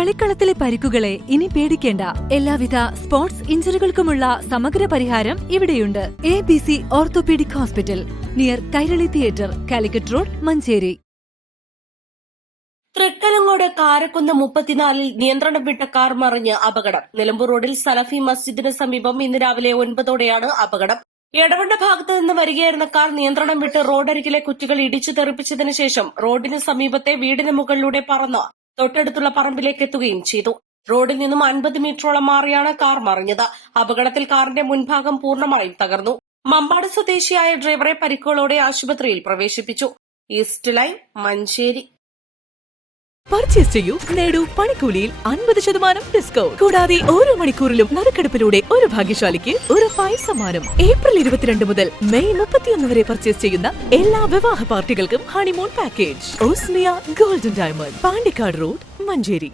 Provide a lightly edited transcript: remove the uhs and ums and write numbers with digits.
കളിക്കളത്തിലെ പരിക്കുകളെ ഇനി പേടിക്കേണ്ട. എല്ലാവിധ സ്പോർട്സ് ഇഞ്ചുറികൾക്കുമുള്ള സമഗ്ര പരിഹാരം ഇവിടെയുണ്ട്. ABC orthopaedic hospital, near Kairali theatre, Calicut road, Manjeri. Thrikkalangode Karakunnu 34-ൽ നിയന്ത്രണം വിട്ട കാർ മറിഞ്ഞ് അപകടം. നിലമ്പൂർ റോഡിൽ സലഫി മസ്ജിദിന് സമീപം ഇന്ന് രാവിലെ 9-ഓടെയാണ് അപകടം. എടവണ്ണ ഭാഗത്തു നിന്ന് വരികയായിരുന്ന കാർ നിയന്ത്രണം വിട്ട് റോഡരികിലെ കുറ്റികൾ ഇടിച്ചു തെറിപ്പിച്ചതിനു ശേഷം റോഡിന് സമീപത്തെ വീടിന് മുകളിലൂടെ പറന്ന് തൊട്ടടുത്തുള്ള പറമ്പിലേക്ക് എത്തുകയും ചെയ്തു. റോഡിൽ നിന്നും 50 മീറ്ററോളം മാറിയാണ് കാർ മറിഞ്ഞത്. അപകടത്തിൽ കാറിന്റെ മുൻഭാഗം പൂർണ്ണമായും തകർന്നു. മമ്പാട് സ്വദേശിയായ ഡ്രൈവറെ പരിക്കുകളോടെ ആശുപത്രിയിൽ പ്രവേശിപ്പിച്ചു. East line, Manjeri. പർച്ചേസ് ചെയ്യൂ, നേടൂ പണിക്കൂലിയിൽ 50% ഡിസ്കൗണ്ട്. കൂടാതെ ഓരോ മണിക്കൂറിലും നറുക്കെടുപ്പിലൂടെ ഒരു ഭാഗ്യശാലിക്ക് ഉറപ്പായ സമ്മാനം. ഏപ്രിൽ 22 മുതൽ മെയ് 31 വരെ പർച്ചേസ് ചെയ്യുന്ന എല്ലാ വിവാഹ പാർട്ടികൾക്കും honeymoon package. Osmiya golden diamond, Pandikkad road, Manjeri.